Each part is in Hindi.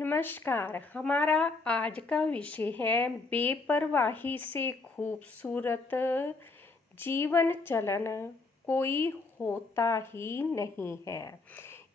नमस्कार। हमारा आज का विषय है बेपरवाही से खूबसूरत जीवन चलन कोई होता ही नहीं है।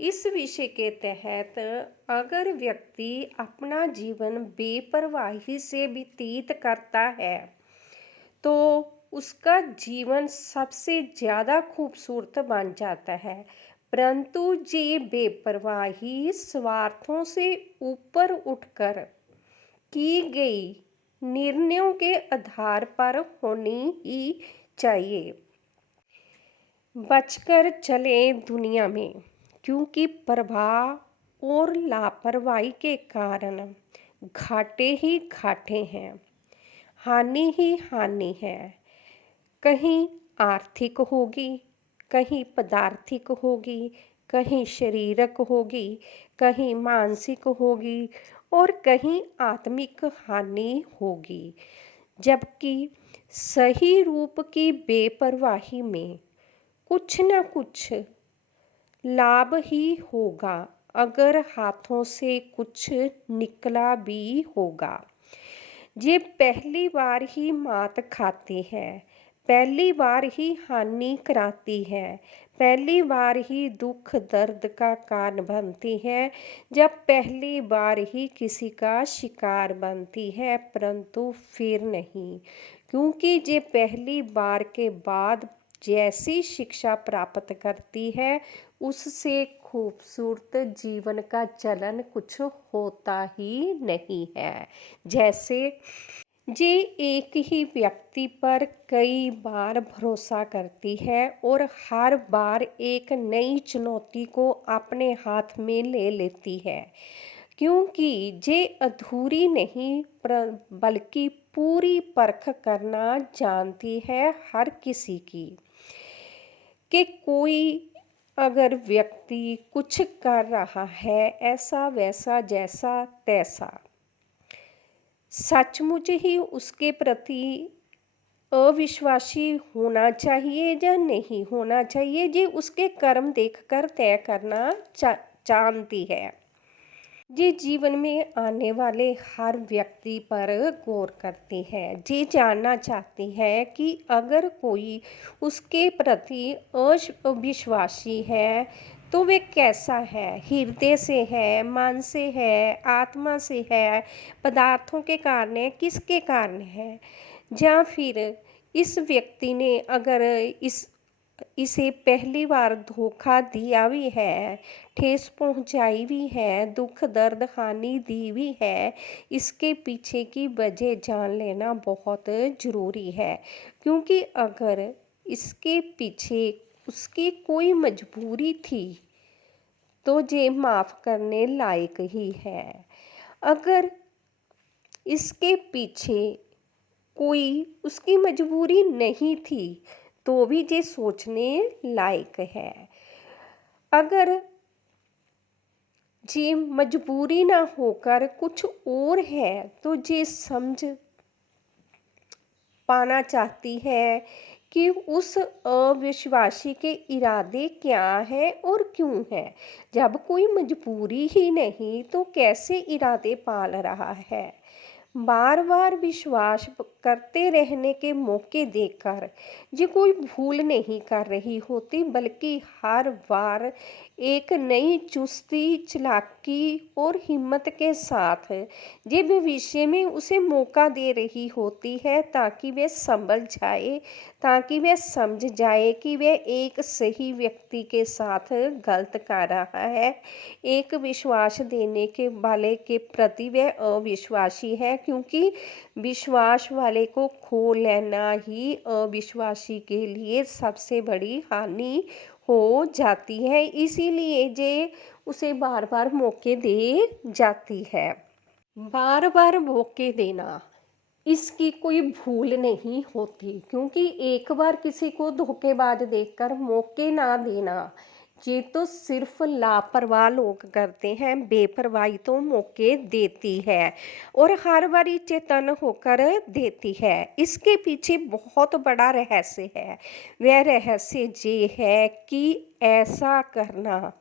इस विषय के तहत अगर व्यक्ति अपना जीवन बेपरवाही से व्यतीत करता है तो उसका जीवन सबसे ज़्यादा खूबसूरत बन जाता है। परंतु ये बेपरवाही स्वार्थों से ऊपर उठकर की गई निर्णयों के आधार पर होनी ही चाहिए। बचकर चलें दुनिया में, क्योंकि प्रभाव और लापरवाही के कारण घाटे ही घाटे हैं, हानि ही हानि है। कहीं आर्थिक होगी, कहीं पदार्थिक होगी, कहीं शारीरिक होगी, कहीं मानसिक होगी और कहीं आत्मिक हानि होगी। जबकि सही रूप की बेपरवाही में कुछ न कुछ लाभ ही होगा, अगर हाथों से कुछ निकला भी होगा। ये पहली बार ही मात खाती है, पहली बार ही हानि कराती है, पहली बार ही दुख दर्द का कारण बनती है, जब पहली बार ही किसी का शिकार बनती है। परंतु फिर नहीं, क्योंकि ये पहली बार के बाद जैसी शिक्षा प्राप्त करती है उससे खूबसूरत जीवन का चलन कुछ होता ही नहीं है। जैसे ये एक ही व्यक्ति पर कई बार भरोसा करती है और हर बार एक नई चुनौती को अपने हाथ में ले लेती है, क्योंकि ये अधूरी नहीं बल्कि पूरी परख करना जानती है हर किसी की। कि कोई अगर व्यक्ति कुछ कर रहा है ऐसा वैसा जैसा तैसा, सचमुच ही उसके प्रति अविश्वासी होना चाहिए या नहीं होना चाहिए, ये उसके कर्म देखकर तय करना जानती है। ये जीवन में आने वाले हर व्यक्ति पर गौर करती है। ये जानना चाहती है कि अगर कोई उसके प्रति अविश्वासी है तो वे कैसा है, हृदय से है, मन से है, आत्मा से है, पदार्थों के कारण है, किसके कारण है, या फिर इस व्यक्ति ने अगर इसे पहली बार धोखा दिया भी है, ठेस पहुंचाई भी है, दुख दर्द हानि दी भी है। इसके पीछे की वजह जान लेना बहुत ज़रूरी है, क्योंकि अगर इसके पीछे उसकी कोई मजबूरी थी तो ये माफ़ करने लायक ही है। अगर इसके पीछे कोई उसकी मजबूरी नहीं थी तो भी ये सोचने लायक है। अगर ये मजबूरी ना होकर कुछ और है तो ये समझ पाना चाहती है कि उस अविश्वासी के इरादे क्या हैं और क्यों हैं। जब कोई मजबूरी ही नहीं तो कैसे इरादे पाल रहा है। बार बार विश्वास करते रहने के मौके देकर ये कोई भूल नहीं कर रही होती, बल्कि हर बार एक नई चुस्ती, चालाकी और हिम्मत के साथ ये भविष्य में उसे मौका दे रही होती है, ताकि वह संभल जाए, ताकि वह समझ जाए कि वह एक सही व्यक्ति के साथ गलत कर रहा है। एक विश्वास देने के वाले के प्रति वह अविश्वासी है, क्योंकि विश्वास वाले को खो लेना ही अविश्वासी के लिए सबसे बड़ी हानि हो जाती है। इसीलिए ये उसे बार बार मौके दे जाती है। बार बार मौके देना इसकी कोई भूल नहीं होती, क्योंकि एक बार किसी को धोखेबाज देखकर मौके ना देना ये तो सिर्फ लापरवाह लोग करते हैं। बेपरवाही तो मौके देती है और हर बारी चेतन होकर देती है। इसके पीछे बहुत बड़ा रहस्य है। वह रहस्य ये है कि ऐसा करना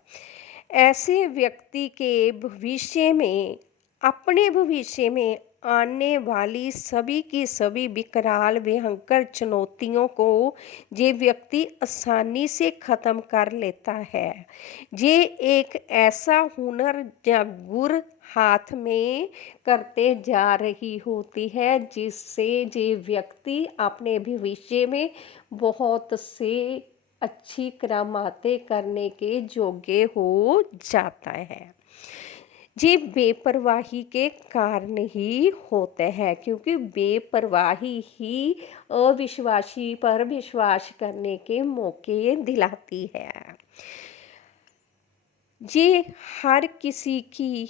ऐसे व्यक्ति के भविष्य में अपने भविष्य में आने वाली सभी की सभी विकराल भयंकर चुनौतियों को ये व्यक्ति आसानी से ख़त्म कर लेता है। ये एक ऐसा हुनर या गुर हाथ में करते जा रही होती है जिससे ये व्यक्ति अपने भविष्य में बहुत से अच्छी करामातें करने के योग्य हो जाता है। जी बेपरवाही के कारण ही होते हैं, क्योंकि बेपरवाही ही अविश्वासी पर विश्वास करने के मौके दिलाती है। ये हर किसी की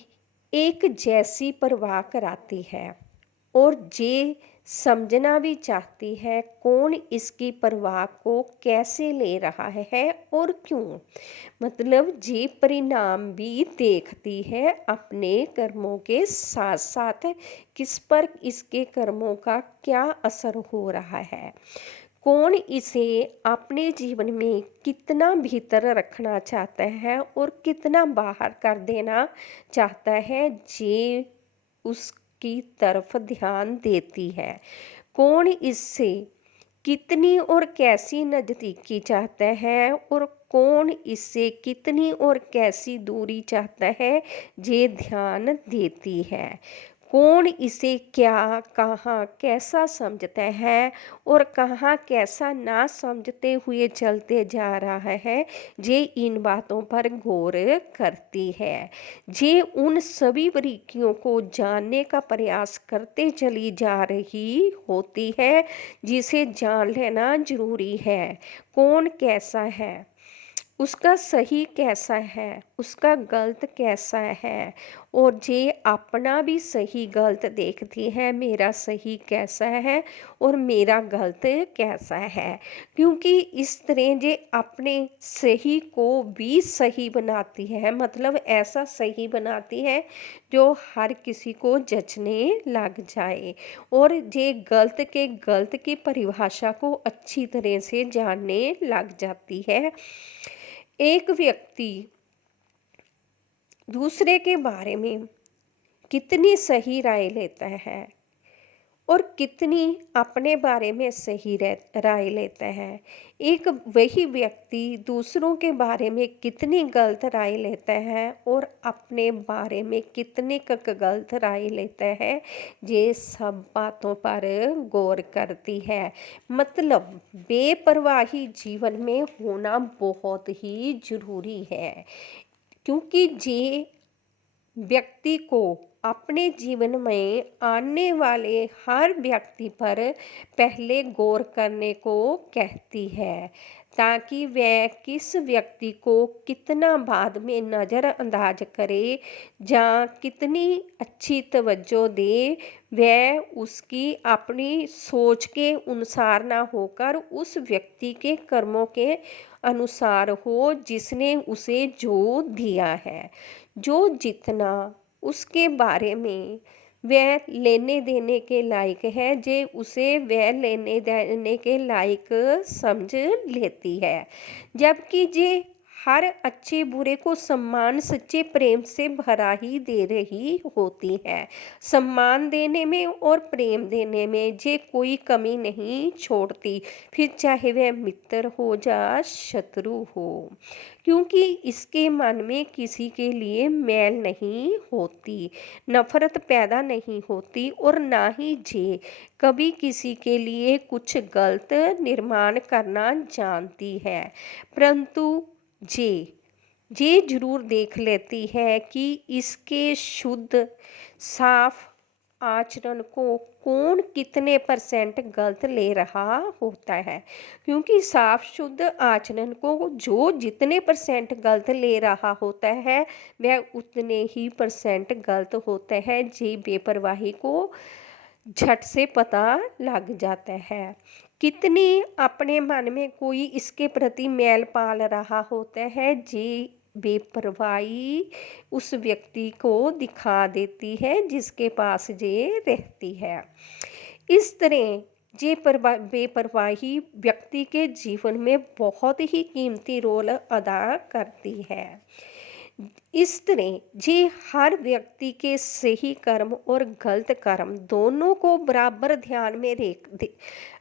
एक जैसी परवाह कराती है और ये समझना भी चाहती है कौन इसकी परवाह को कैसे ले रहा है और क्यों। मतलब ये परिणाम भी देखती है अपने कर्मों के साथ साथ किस पर इसके कर्मों का क्या असर हो रहा है, कौन इसे अपने जीवन में कितना भीतर रखना चाहता है और कितना बाहर कर देना चाहता है, ये उसकी तरफ ध्यान देती है। कौन इससे कितनी और कैसी नज़दीकी चाहता है और कौन इससे कितनी और कैसी दूरी चाहता है, ये ध्यान देती है। कौन इसे क्या कहाँ कैसा समझता है और कहाँ कैसा ना समझते हुए चलते जा रहा है, ये इन बातों पर गौर करती है। ये उन सभी बारीकियों को जानने का प्रयास करते चली जा रही होती है जिसे जान लेना जरूरी है। कौन कैसा है, उसका सही कैसा है, उसका गलत कैसा है, और ये अपना भी सही गलत देखती है, मेरा सही कैसा है और मेरा गलत कैसा है। क्योंकि इस तरह ये अपने सही को भी सही बनाती है, मतलब ऐसा सही बनाती है जो हर किसी को जचने लग जाए, और ये गलत के गलत की परिभाषा को अच्छी तरह से जानने लग जाती है। एक व्यक्ति दूसरे के बारे में कितनी सही राय लेता है और कितनी अपने बारे में सही राय लेता है, एक वही व्यक्ति दूसरों के बारे में कितनी गलत राय लेता है और अपने बारे में कितनी गलत राय लेता है, ये सब बातों पर गौर करती है। मतलब बेपरवाही जीवन में होना बहुत ही जरूरी है, क्योंकि ये व्यक्ति को अपने जीवन में आने वाले हर व्यक्ति पर पहले गौर करने को कहती है, ताकि वह किस व्यक्ति को कितना बाद में नज़रअंदाज करे या कितनी अच्छी तवज्जो दे, वह उसकी अपनी सोच के अनुसार ना होकर उस व्यक्ति के कर्मों के अनुसार हो जिसने उसे जो दिया है। जो जितना उसके बारे में वह लेने देने के लायक है, जे उसे वह लेने देने के लायक समझ लेती है। जबकि जे हर अच्छे बुरे को सम्मान सच्चे प्रेम से भरा ही दे रही होती है। सम्मान देने में और प्रेम देने में जे कोई कमी नहीं छोड़ती, फिर चाहे वह मित्र हो या शत्रु हो, क्योंकि इसके मन में किसी के लिए मैल नहीं होती, नफरत पैदा नहीं होती और ना ही जे कभी किसी के लिए कुछ गलत निर्माण करना जानती है। परंतु ये जरूर देख लेती है कि इसके शुद्ध साफ आचरण को कौन कितने % गलत ले रहा होता है, क्योंकि साफ शुद्ध आचरण को जो जितने % गलत ले रहा होता है वह उतने ही % गलत होता है। जी बेपरवाही को झट से पता लग जाता है। कितनी अपने मन में कोई इसके प्रति मैल पाल रहा होता है, जी बेपरवाही उस व्यक्ति को दिखा देती है जिसके पास ये रहती है। इस तरह ये बेपरवाही व्यक्ति के जीवन में बहुत ही कीमती रोल अदा करती है। इस तरह जे हर व्यक्ति के सही कर्म और गलत कर्म दोनों को बराबर ध्यान में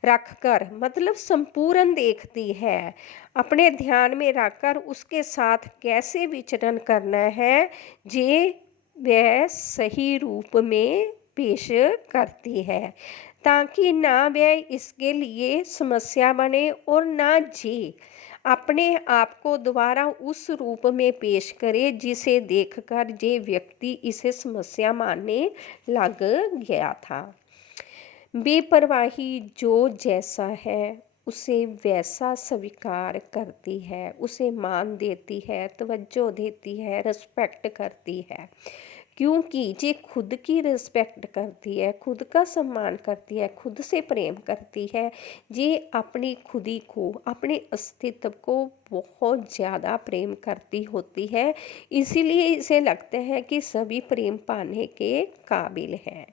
रख कर मतलब संपूर्ण देखती है, अपने ध्यान में रखकर उसके साथ कैसे विचरण करना है, जे वह सही रूप में पेश करती है, ताकि ना वह इसके लिए समस्या बने और ना जी अपने आप को दोबारा उस रूप में पेश करे जिसे देखकर जे व्यक्ति इसे समस्या मानने लग गया था। बेपरवाही जो जैसा है उसे वैसा स्वीकार करती है, उसे मान देती है, तवज्जो देती है, रिस्पेक्ट करती है, क्योंकि जे खुद की रिस्पेक्ट करती है, खुद का सम्मान करती है, खुद से प्रेम करती है, जे अपनी खुदी को, अपने अस्तित्व को बहुत ज़्यादा प्रेम करती होती है, इसीलिए इसे लगता है कि सभी प्रेम पाने के काबिल हैं।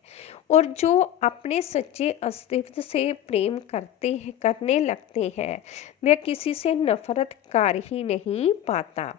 और जो अपने सच्चे अस्तित्व से प्रेम करने लगते हैं वह किसी से नफरत कर ही नहीं पाता।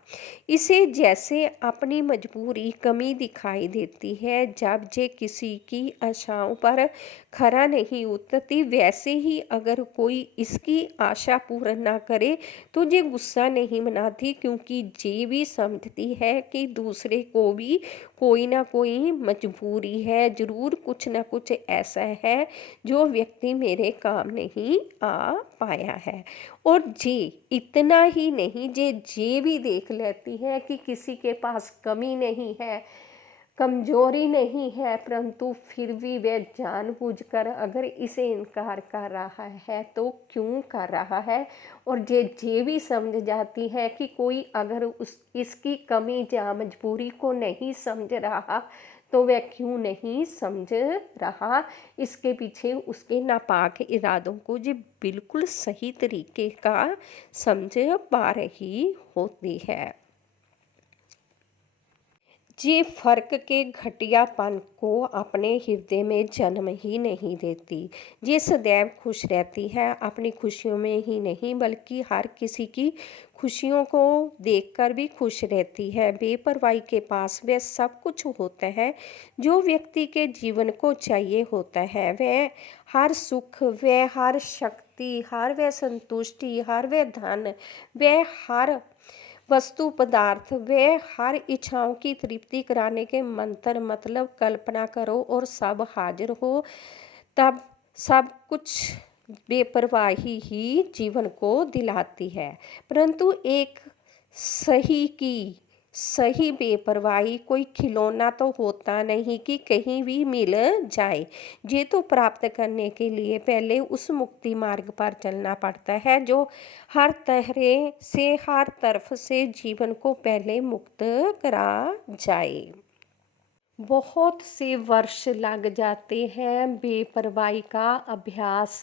इसे जैसे अपनी मजबूरी कमी दिखाई देती है जब जे किसी की आशाओं पर खरा नहीं उतरती, वैसे ही अगर कोई इसकी आशा पूर्ण ना करे तो ये गुस्सा नहीं मनाती, क्योंकि ये भी समझती है कि दूसरे को भी कोई ना कोई मजबूरी है, ज़रूर कुछ ना कुछ ऐसा है जो व्यक्ति मेरे काम नहीं आ पाया है। और जी इतना ही नहीं, जे भी देख लेती है कि किसी के पास कमी नहीं है, कमजोरी नहीं है, परंतु फिर भी वह जानबूझकर अगर इसे इनकार कर रहा है तो क्यों कर रहा है, और ये भी समझ जाती है कि कोई अगर इसकी कमी या मजबूरी को नहीं समझ रहा तो वह क्यों नहीं समझ रहा, इसके पीछे उसके नापाक इरादों को जी बिल्कुल सही तरीके का समझ पा रही होती है। ये फर्क के घटियापन को अपने हृदय में जन्म ही नहीं देती। ये सदैव खुश रहती है, अपनी खुशियों में ही नहीं बल्कि हर किसी की खुशियों को देखकर भी खुश रहती है। बेपरवाही के पास वह सब कुछ होता है जो व्यक्ति के जीवन को चाहिए होता है। वह हर सुख, वह हर शक्ति, हर वह संतुष्टि, हर वह धन, वह हर वस्तु पदार्थ, वे हर इच्छाओं की तृप्ति कराने के मंत्र मतलब कल्पना करो और सब हाजिर हो, तब सब कुछ बेपरवाही ही जीवन को दिलाती है। परंतु एक सही बेपरवाही कोई खिलौना तो होता नहीं कि कहीं भी मिल जाए। ये तो प्राप्त करने के लिए पहले उस मुक्ति मार्ग पर चलना पड़ता है जो हर तरह से, हर तरफ से जीवन को पहले मुक्त करा जाए। बहुत से वर्ष लग जाते हैं बेपरवाही का अभ्यास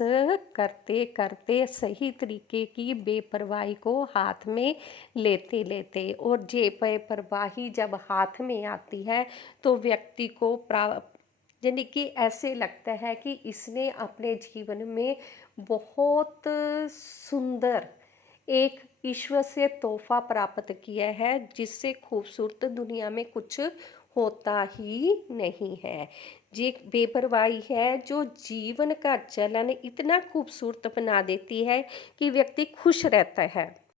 करते करते, सही तरीके की बेपरवाही को हाथ में लेते लेते, और ये बेपरवाही जब हाथ में आती है तो व्यक्ति को यानी कि ऐसे लगता है कि इसने अपने जीवन में बहुत सुंदर एक ईश्वर से तोहफा प्राप्त किया है, जिससे खूबसूरत दुनिया में कुछ होता ही नहीं है। ये बेपरवाही है जो जीवन का चलन इतना खूबसूरत बना देती है कि व्यक्ति खुश रहता है।